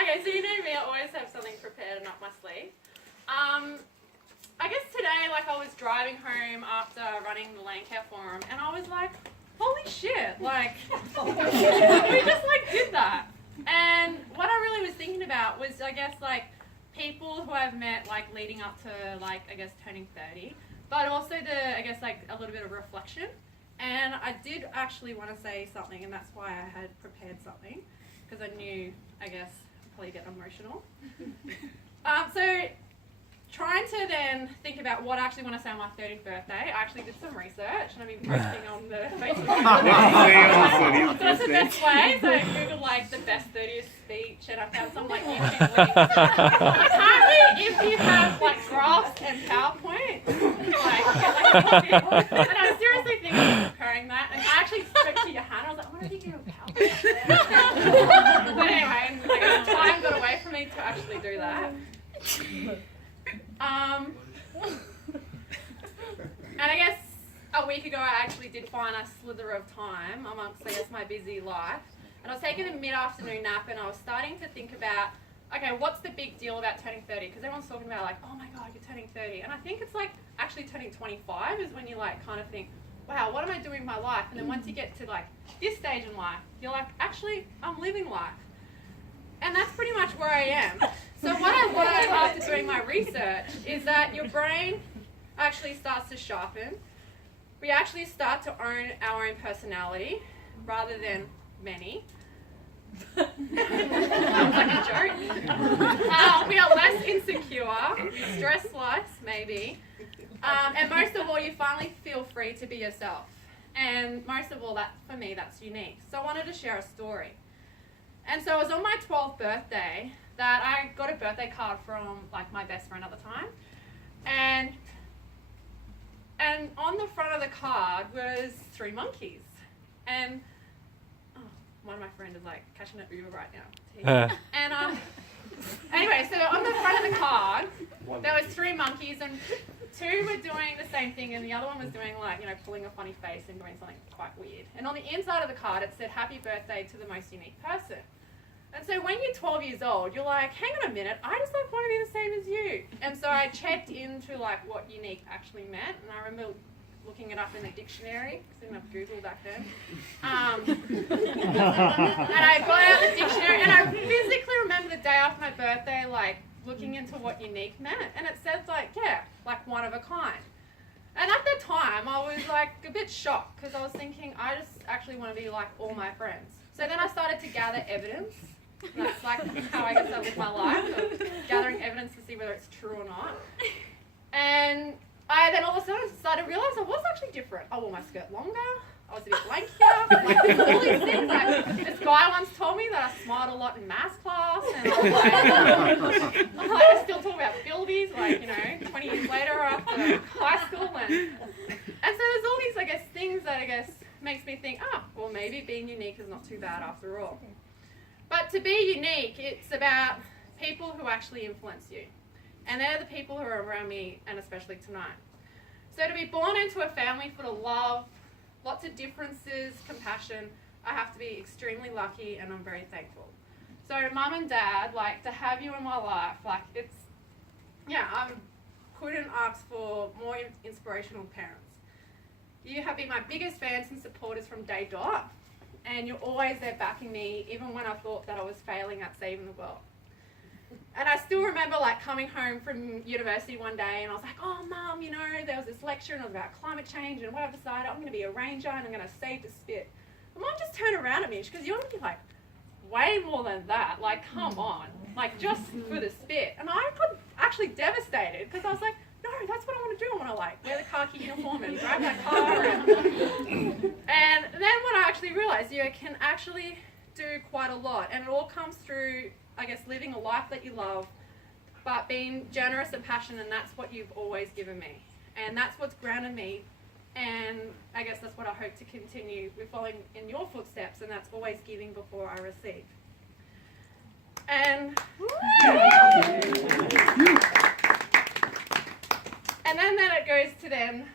Okay, so you know me, I always have something prepared and up my sleeve. I guess today, like, I was driving home after running the Land Care Forum, and I was like, holy shit, like, we just, like, did that. And what I really was thinking about was, I guess, like, people who I've met, like, leading up to, like, I guess, turning 30, but also I guess, like, a little bit of reflection. And I did actually want to say something, and that's why I had prepared something, because I knew, I guess, I'd probably get emotional. So trying to then think about what I actually want to say on my 30th birthday, I actually did some research, and I've been posting on the Facebook. So that's the best way. So I Googled, like, the best 30th speech, and I found some, like, YouTube links. Apparently, if you have, like, graphs and PowerPoint, like, and I was seriously thinking of preparing that, and I actually spoke to Johanna. I was like, I wonder if you can do a PowerPoint. But anyway, I guess time got away from me to actually do that. And I guess a week ago I actually did find a slither of time amongst, I guess, my busy life. And I was taking a mid-afternoon nap, and I was starting to think about, okay, what's the big deal about turning 30? Because everyone's talking about, like, oh my God, you're turning 30. And I think it's like actually turning 25 is when you, like, kind of think, wow, what am I doing with my life? And then once you get to, like, this stage in life, you're like, actually, I'm living life. And that's pretty much where I am. So what I learned after doing my research is that your brain actually starts to sharpen. We actually start to own our own personality rather than many. Sounds like a joke. We are less insecure, stress less maybe, and most of all, you finally feel free to be yourself. And most of all, that for me, that's unique. So I wanted to share a story. And so it was on my 12th birthday that I got a birthday card from, like, my best friend at the time. And on the front of the card was 3 monkeys. And one of my friends is, like, catching an Uber right now. And anyway, so on the front of the card, there was 3 monkeys, and 2 were doing the same thing, and the other one was doing, like, you know, pulling a funny face and doing something quite weird. And on the inside of the card, it said, happy birthday to the most unique person. And so when you're 12 years old, you're like, hang on a minute, I just, like, want to be the same as you. And so I checked into, like, what unique actually meant, and I remember looking it up in the dictionary, because I didn't have Google back then. And I got out the dictionary, and I physically remember the day after my birthday, like, looking into what unique meant. And it said, like, yeah, like, one of a kind. And at the time, I was, like, a bit shocked, because I was thinking, I just actually want to be like all my friends. So then I started to gather evidence. And that's, like, how I guess I live my life, of gathering evidence to see whether it's true or not. And I then all of a sudden started to realise I was actually different. I wore my skirt longer, I was a bit lankier, all these things. Like, this guy once told me that I smiled a lot in maths class, and I still talk about bilbies, like, you know, 20 years later after high school. And so there's all these, I guess, things that I guess makes me think, well, maybe being unique is not too bad after all. But to be unique, it's about people who actually influence you. And they're the people who are around me, and especially tonight. So to be born into a family full of love, lots of differences, compassion, I have to be extremely lucky, and I'm very thankful. So Mum and Dad, like, to have you in my life, like, it's, yeah, I couldn't ask for more inspirational parents. You have been my biggest fans and supporters from day dot. And you're always there backing me, even when I thought that I was failing at saving the world. And I still remember, like, coming home from university one day, and I was like, oh, Mum, you know, there was this lecture, and it was about climate change, and what I've decided, I'm going to be a ranger, and I'm going to save the spit. And Mum just turned around at me, she goes, you're going to be, like, way more than that. Like, come on. Like, just for the spit. And I got actually devastated, because I was like, no, that's what I want to do. I want to, like, wear the khaki uniform and drive that car. And then what I actually realised, you can actually do quite a lot. And it all comes through, I guess, living a life that you love, but being generous and passionate, and that's what you've always given me. And that's what's grounded me. And I guess that's what I hope to continue with, following in your footsteps, and that's always giving before I receive. And then it goes to then,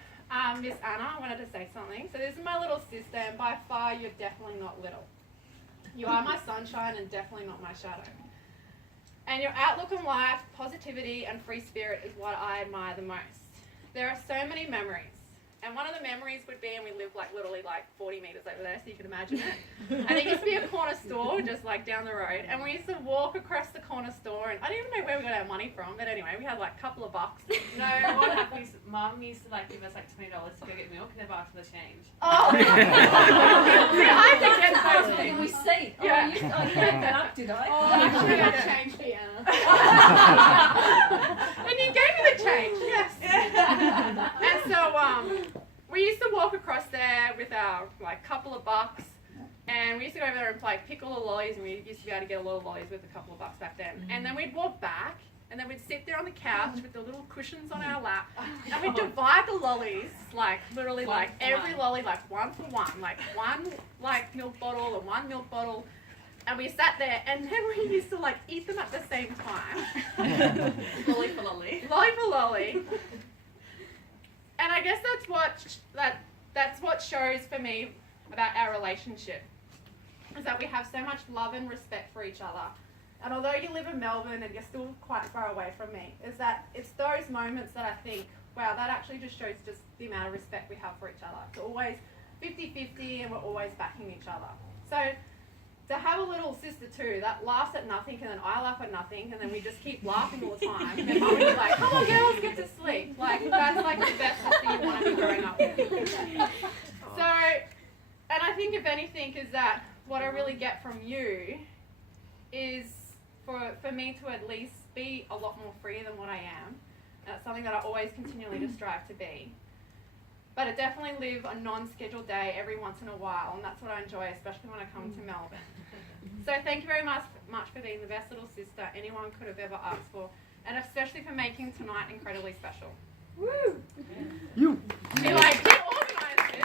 Miss Anna, I wanted to say something. So this is my little sister, and by far you're definitely not little. You are my sunshine and definitely not my shadow. And your outlook on life, positivity, and free spirit is what I admire the most. There are so many memories. And one of the memories would be, and we live like literally like 40 metres over there, so you can imagine it. And there used to be a corner store just like down the road. And we used to walk across the corner store, and I don't even know where we got our money from, but anyway, we had like a couple of bucks. No, what happened is Mum used to like give us like $20 to go get milk and never ask for the change. Oh! See, I think that's That's those what things. we see. Yeah. I gave that up, did I? Oh, actually, I changed for Anna. And you gave me the change, yes. And so, we used to walk across there with our like couple of bucks, and we used to go over there and play pickle the lollies, and we used to be able to get a lot of lollies with a couple of bucks back then. And then we'd walk back, and then we'd sit there on the couch with the little cushions on our lap, and we'd divide the lollies, like literally like every lolly like one for one, like one like milk bottle and one milk bottle. And we sat there, and then we used to like eat them at the same time. Lolly for lolly. Lolly for lolly. And I guess that's what shows for me about our relationship, is that we have so much love and respect for each other. And although you live in Melbourne and you're still quite far away from me, is that it's those moments that I think, wow, that actually just shows just the amount of respect we have for each other. It's always 50-50 and we're always backing each other. So to have a little sister too that laughs at nothing, and then I laugh at nothing, and then we just keep laughing all the time, and then Mum would be like, come on girls, get to sleep. Like, that's like the best sister you want to be growing up with. So, and I think if anything is that what I really get from you is for me to at least be a lot more free than what I am. That's something that I always continually just strive to be. But I definitely live a non-scheduled day every once in a while, and that's what I enjoy, especially when I come to Melbourne. So thank you very much for being the best little sister anyone could have ever asked for, and especially for making tonight incredibly special. Woo! You. Be like, get organised, dude.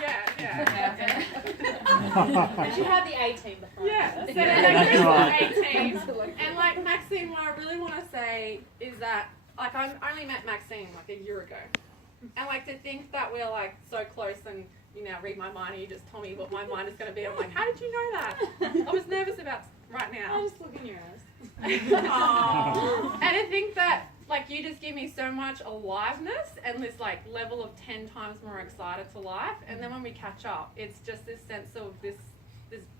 Yeah. And she had the A-team behind Yeah, her. so there's the 18. And like Maxine, what I really want to say is that like I only met Maxine like a year ago. And like to think that we're like so close and you now read my mind and you just told me what my mind is going to be. I'm like, how did you know that? I was nervous about right now. I just look in your eyes. Aww. And I think that like you just give me so much aliveness and this like level of 10 times more excited to life. And then when we catch up, it's just this sense of this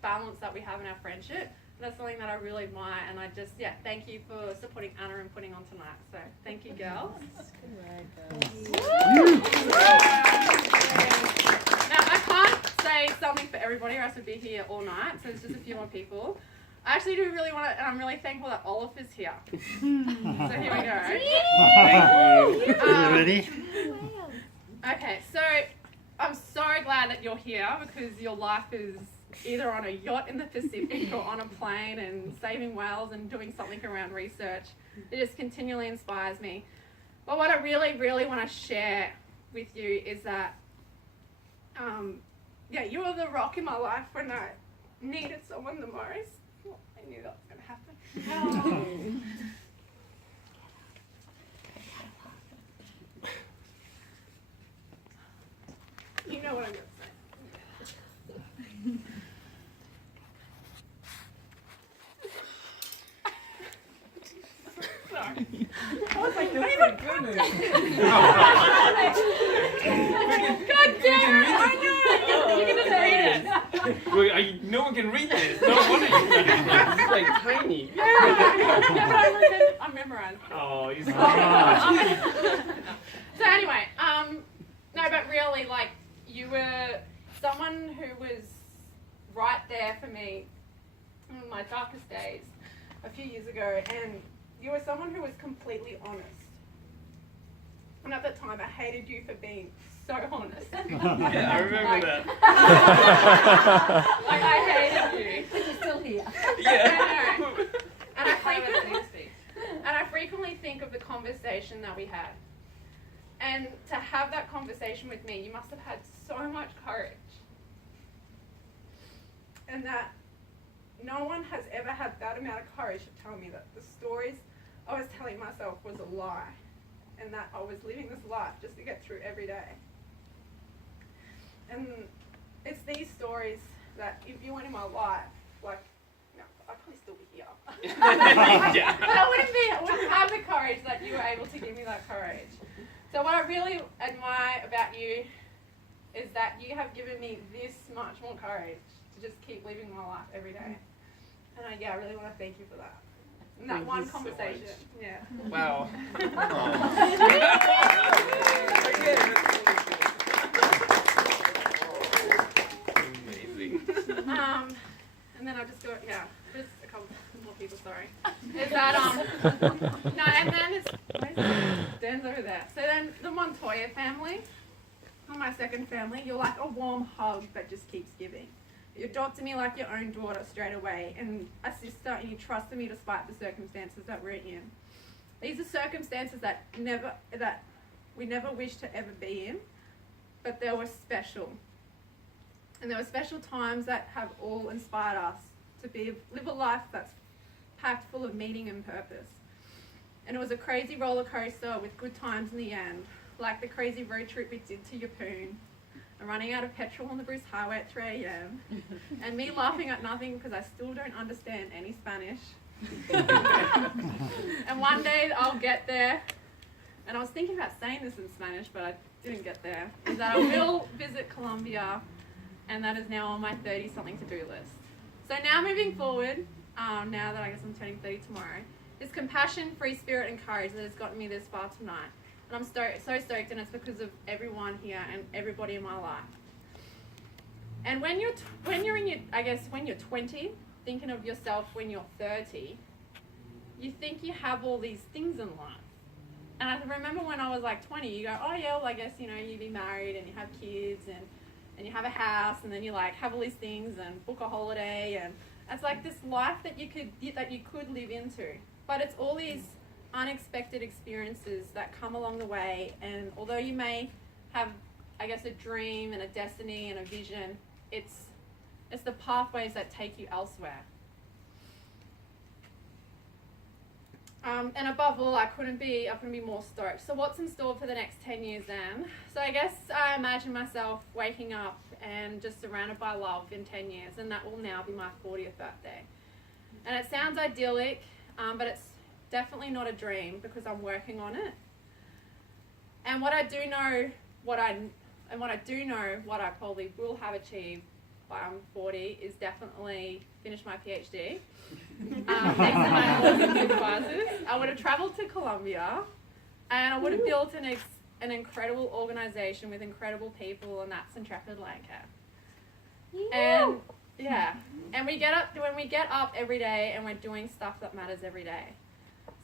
balance that we have in our friendship. That's something that I really admire, and I just, thank you for supporting Anna and putting on tonight. So, thank you, girls. Now, I can't say something for everybody, or else I'd be here all night, so there's just a few more people. I actually do really want to, and I'm really thankful that Olaf is here. So, here we go. Thank you. Are you ready? Okay, so I'm so glad that you're here because your life is either on a yacht in the Pacific or on a plane and saving whales and doing something around research. It just continually inspires me. But what I really, really want to share with you is that, you were the rock in my life when I needed someone the most. Well, I knew that was going to happen. You know what I'm going to say. Sorry. I was like, don't even God damn it! I know! You're going to read it. Well, no one can read this. No wonder you can read it. It's like tiny. Yeah, but I memorized. Oh, you So anyway, no, but really, like, you were someone who was right there for me in my darkest days a few years ago, and you were someone who was completely honest. And at that time, I hated you for being so honest. Yeah, I remember that. Like, I hated you. But you're still here. Yeah. And I frequently think of the conversation that we had. And to have that conversation with me, you must have had so much courage. And that no one has ever had that amount of courage to tell me that the stories I was telling myself was a lie. And that I was living this life just to get through every day. And it's these stories that if you went in my life, like, no, I'd probably still be here. Yeah. But I wouldn't have the courage that you were able to give me that courage. So what I really admire about you is that you have given me this much more courage to just keep living my life every day. And I really want to thank you for that. And that Thank one you so conversation. much. Yeah. Wow. Amazing. And then I'll just go, just a couple more people, sorry. Is that, no, and then it's, Dan's over there. So then the Montoya family, or my second family, you're like a warm hug that just keeps giving. You adopted me like your own daughter straight away, and a sister, and you trusted me despite the circumstances that we're in. These are circumstances that we never wished to ever be in, but they were special. And there were special times that have all inspired us to live a life that's packed full of meaning and purpose. And it was a crazy roller coaster with good times in the end, like the crazy road trip we did to Yeppoon, and running out of petrol on the Bruce Highway at 3 a.m, and me laughing at nothing because I still don't understand any Spanish. And one day I'll get there, and I was thinking about saying this in Spanish, but I didn't get there, is that I will visit Colombia, and that is now on my 30-something to-do list. So now moving forward, now that I guess I'm turning 30 tomorrow, is compassion, free spirit, and courage that has gotten me this far tonight. And I'm so stoked, and it's because of everyone here and everybody in my life. And when you're 20, thinking of yourself when you're 30, you think you have all these things in life. And I remember when I was like 20, you go, oh yeah, well I guess, you be married and you have kids and you have a house, and then you like have all these things and book a holiday, and it's like this life that you could live into. But it's all these unexpected experiences that come along the way, and although you may have, I guess, a dream and a destiny and a vision, it's the pathways that take you elsewhere. And above all, I couldn't be more stoked. So what's in store for the next 10 years then? So I guess I imagine myself waking up and just surrounded by love in 10 years, and that will now be my 40th birthday. And it sounds idyllic, but it's definitely not a dream because I'm working on it. And what I do know, what I probably will have achieved by I'm 40 is definitely finish my PhD. Thanks to my awesome supervisors. I would have travelled to Colombia, and I would have built an incredible organisation with incredible people, and that's Intrepid Landcare. And when we get up every day and we're doing stuff that matters every day.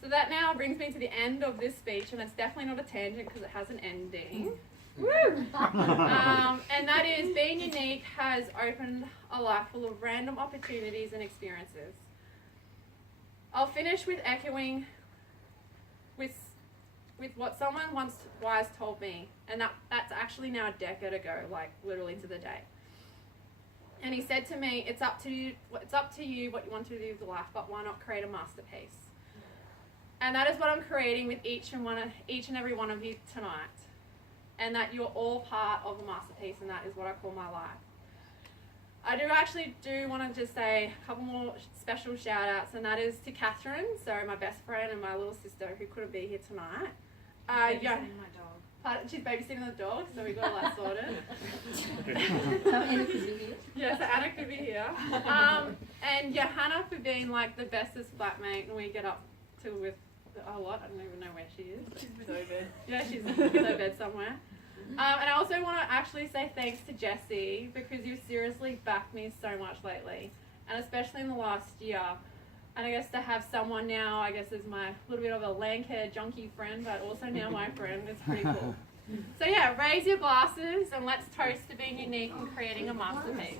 So that now brings me to the end of this speech, and it's definitely not a tangent because it has an ending. Woo! And that is, being unique has opened a life full of random opportunities and experiences. I'll finish with echoing with what someone once wise told me, and that's actually now a decade ago, like literally to the day. And he said to me, it's up to you what you want to do with life, but why not create a masterpiece? And that is what I'm creating with each and every one of you tonight. And that you're all part of a masterpiece, and that is what I call my life. I do want to just say a couple more special shout outs, and that is to Catherine, so my best friend and my little sister who couldn't be here tonight. Babysitting my dog. Pardon, she's babysitting the dog, so we got all that sorted. So Anna could be here. Yeah, so Anna could be here. And Johanna for being like the bestest flatmate, and we get up to with a lot. I don't even know where she is. She's in her bed. Yeah, she's in her bed somewhere. And I also want to actually say thanks to Jessie, because you've seriously backed me so much lately, and especially in the last year. And I guess to have someone now, I guess, is my little bit of a Landcare junkie friend, but also now my friend, is pretty cool. So yeah, raise your glasses and let's toast to being unique and creating a masterpiece.